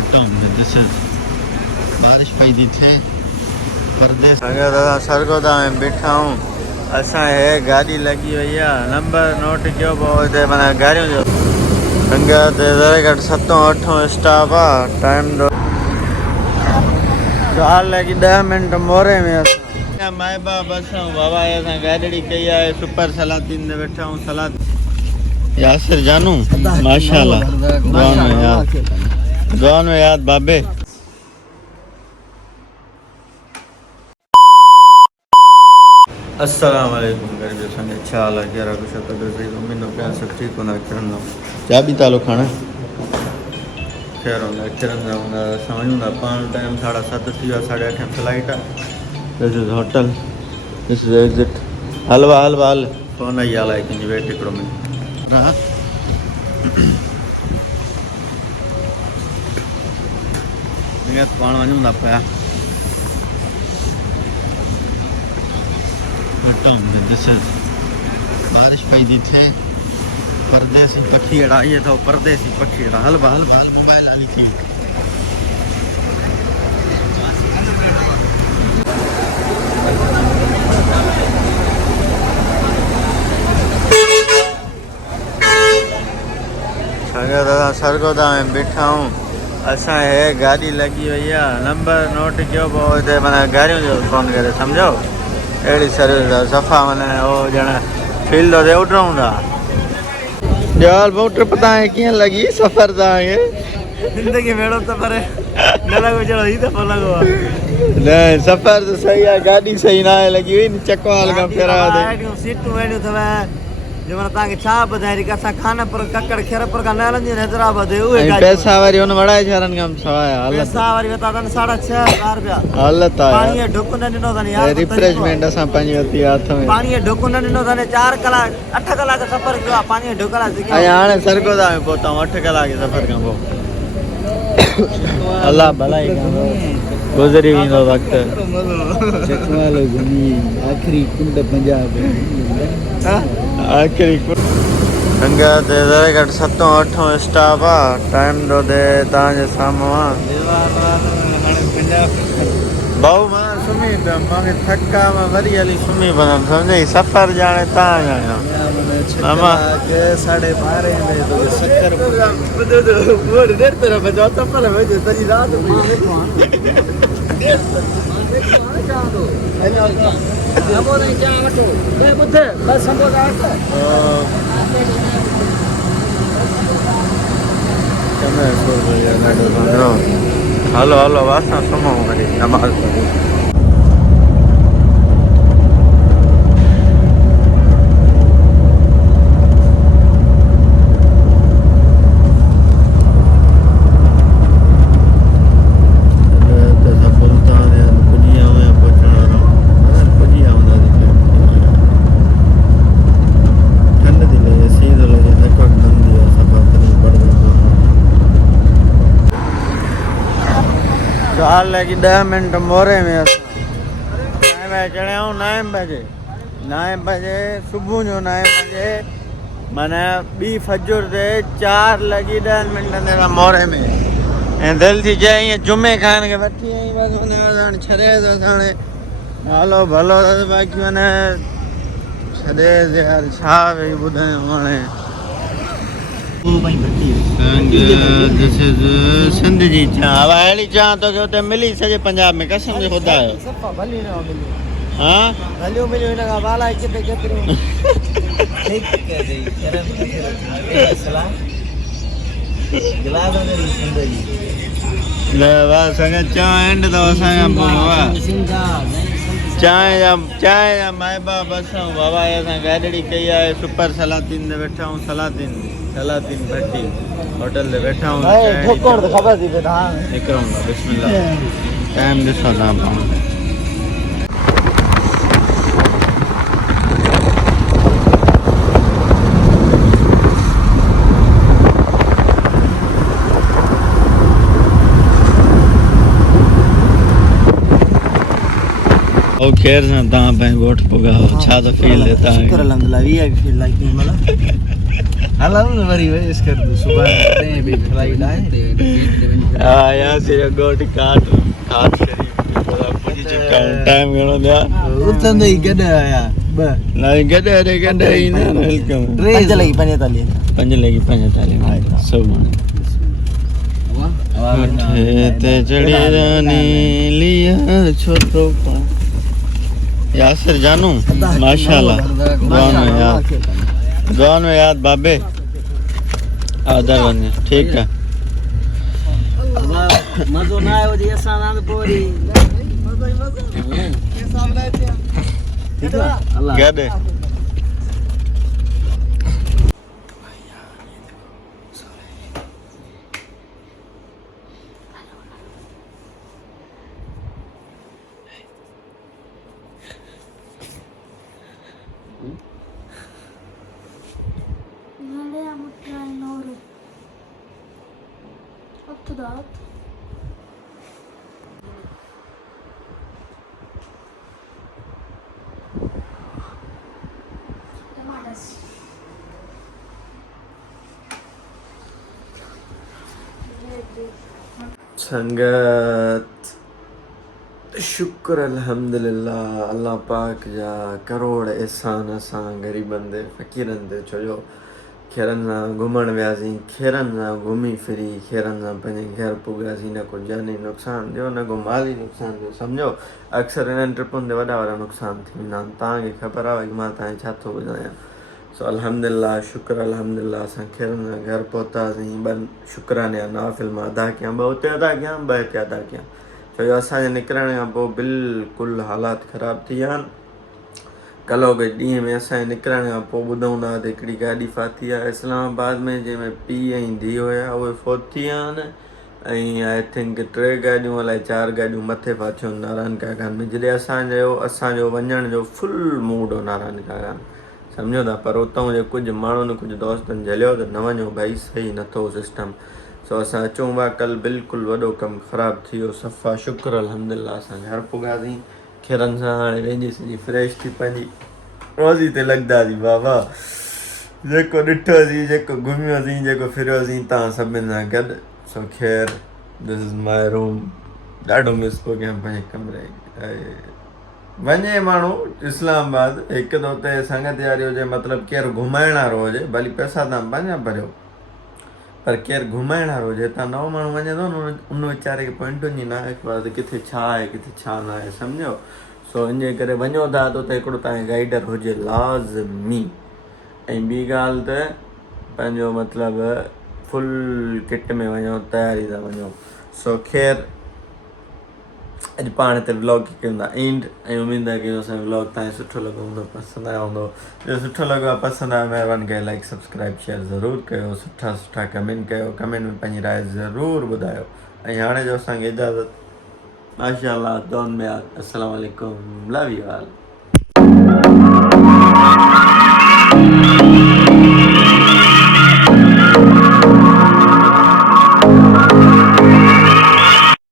जैसे बारिश पई थी थे परदेस अगर दादा सरगोदा में बैठा हूँ असा है गाड़ी लगी हुई है नंबर नोट क्यों बहुत है मैंने गाड़ियों जो संगत घट 7-8 स्टाफ है टाइम दो चाल लगी 10 मिनट मोरे में माए बाप बस बाबा ऐसा गाड़ी कही है सुपर सलातीन में बैठा हूँ सलाद यासिर जानू माशाल्लाह दुआ में याद बाबे अस्सलाम वालेकुम गरीब संगे अच्छा हाल है यार कुछ तो सही उम्मीद है प्यार सब ठीक होना करना क्या भी तालो खाना खैर होना करना होना समझूंगा पान टाइम 7:30 थी 8:30 फ्लाइट है this is hotel this is exit हलवा हलवा हल फोन आई आला कि वेट करो मैं रहा नियत पान वणूंगा पया जैसे बारिश पई थी थे परदेसी पखी अड़ा ये तो परदेसी पखी अड़ा हलवा हलवा मोबाइल आई थी दादा सरगोदा में बैठा हूँ असा है गाड़ी लगी हुई है नंबर नोट क्यों बहुत है मैंने गाड़ियों जो फोन करे समझो एड़ी सर्विस सफ़ा मैंने वो जन फील्ड दे उठूँ जवाल बहुत पता है कि लगी सफ़र तव्हांखे जिंदगी मेड़ो सफ़र न लगो चलो ही दफ़ो लगो न सफ़र तो सही है गाड़ी सही ना है लगी हुई चकवाल का फेरा दे सीटूं वेड़ियूं अथव जो माना तव्हांखे छा ॿुधाए असां खानपुर ककड़ खेरपुर खां न हलंदियूं हैदराबाद उहे पैसा वरी हुन वड़ाए छरन कम सवाय पैसा वरी वता अथनि 6,500 रुपया हालत आहे पाणीअ ढुक न ॾिनो अथनि यार रिफ्रेशमेंट असां पंहिंजी वरिती हथ में पाणीअ ढुक न ॾिनो अथनि 4 कलाक 8 कलाक सफ़र कयो आहे पाणीअ ढुक लाइ ऐं हाणे सरगोदा में पहुता 8 कलाक सफ़र खां पोइ अल्लाह भलाई गुज़री वेंदो वक़्तु चकवालो घुमी आख़िरी कुंड पंजाब आखिरी संगत घट 7-8 स्टाफ आहे टाइम दो दे तव्हांजे साम्हूं भाऊ मां सुम्ही पियुमि मूंखे थका मां वरी हली सुम्ही पवंदमि सम्झई सफ़र ॼाणे तव्हां ॼाणो 12:30 में तो 70 हलो हलो वासा सुम्हूं वरी नमाज़ पढ़ी चाल लगी 10 मिनट मोरे में टाइम है चढ़े 9 बजे सुबह जो 9 बजे माना बी फजर से 4 लगी 10 मिनट मोरे में दिल थी जाए ये जुमे खान के वठी आई बस उन छड़े हाणे हलो भलो बाक़ी मैंने छड़े यार छा वेई ॿुधायूं हाणे सिंध जी चाह अहिड़ी चाह तो कि उते मिली सके पंजाब में कसम से खुदा आयो हाँ भलियो मिलियो हिन खां वाला किथे केतिरो ठीक कह दई करम सलाम गिलास में जिंदगी ले वाह संग चाह एंड तो असां चाय माए बाप बस बाबा ऐसा गाड़ी कही है सुपर सलातीन में बैठा हूँ सलातीन भट्टी होटल में बैठा हूँ ठोकर तो खबर थी बेटा निकलूंगा बिस्मिल्लाह टाइम ॾिसो तव्हां ओ खैर सां तव्हां पंहिंजो ॻोठ पुॻा छा त फील देता शुक्र अल्हम्दुलिल्लाह वीआईपी फील लाइक मला हला न वरी वेस कर दो सुबह ने भी फ्लाइट आए हाँ यहाँ से गोट काट शरीफ पूजी चुका हूँ टाइम घणो दिया उतंदे ही गॾ आया ब नहीं गॾे ही ना वेलकम 5 लगी 45 5 लगी 45 सब माने ते चढ़ी रानी लिया छोटो यासिर जानू माशाल्लाह दुआ में याद बाबे आदर बने ठीक है मजो ना आयो जी असां ना पोरी ठीक है अल्लाह गॾे Up to that. Tomatoes. संगत शुक्र अल्हम्दुलिल्लाह अल्लाह पाक जा करोड़ एहसान असां ग़रीबनि ते फ़क़ीरनि ते छो जो खेरनि सां घुमण वियासीं खेरनि सां घुमी फिरी खेरनि सां पंहिंजे घर पुॻियासीं न को जानी नुक़सानु थियो न को माली नुक़सानु थियो सम्झो अक्सर इन्हनि ट्रिपुनि ते वॾा नुक़सान थी वेंदा आहिनि तव्हांखे ख़बर आहे की मां तव्हांखे छा थो ॿुधायां सो अल्हम्दुलिल्लाह शुक्र अल्हम्दुलिल्लाह असां खेरनि सां घर पहुतासीं 2 शुक्राने जा नाफ़िल मां अदा कयां 2 हुते अदा कयां 2 हिते अदा कयां छो जो असांजे निकिरण खां पोइ बिल्कुलु हालात ख़राबु थी विया आहिनि कल्ह के ॾींहं में असांजे निकिरण खां पोइ ॿुधूं था त हिकिड़ी गाॾी फाथी आहे इस्लामाबाद में जंहिंमें पीउ ऐं धीउ हुया उहे फोत थी विया आहिनि ऐं आई थिंक 3 गाॾियूं अलाए 4 गाॾियूं मथे फाथियूं नारायण काका में जॾहिं असांजो वञण जो फुल मूड हो नारायण काका सम्झो था पर उतां जे कुझु माण्हुनि कुझु दोस्तनि झलियो त न वञो भाई सही नथो सिस्टम सो असां अचूं पिया कल्ह बिल्कुलु वॾो कमु ख़राबु थी वियो सफ़ा शुक्र अल्हम्दुलिल्लाह असां घर पुॻियासीं खेरनि सां हाणे वेंदी सॼी फ्रेश थी पंहिंजी रोज़ी ते लॻंदासीं बाबा जेको ॾिठोसीं जेको घुमियोसीं जेको फिरियोसीं तव्हां सभिनि सां गॾु सो ख़ैर दिस इज़ माय रूम ॾाढो मिस पियो कयां पंहिंजे कमरे वञे माण्हू इस्लामाबाद हिकु त हुते संगत यारी हुजे मतिलबु केरु घुमाइण वारो हुजे भली पैसा तव्हां पंहिंजा भरियो पर केरु घुमाइण वारो हुजे हितां नओं माण्हू वञे थो न उन वीचारे खे पॉइंटुनि जी न आहे ख़बर त किथे छा आहे किथे छा न आहे सम्झो सो इन जे करे वञो था त हुते हिकिड़ो तव्हांखे गाइडर हुजे लाज़मी ऐं ॿी ॻाल्हि त पंहिंजो मतिलबु फुल किट में वञो तयारी था वञो सो ख़ैर अॼु पाण हिते व्लॉग कयूं था एंड ऐं उमेदु आहे की असांजो व्लॉग तव्हांखे सुठो लॻो हूंदो पसंदि आयो हूंदो जो सुठो लॻो आहे पसंदि आयो महिरबानी करे लाइक सब्सक्राइब शेयर ज़रूरु कयो सुठा कमेंट कयो कमेंट में पंहिंजी राय ज़रूरु ॿुधायो ऐं हाणे जो असांखे इजाज़त माशाअल्लाह दुआनि में अस्सलाम वालेकुम लव यू ऑल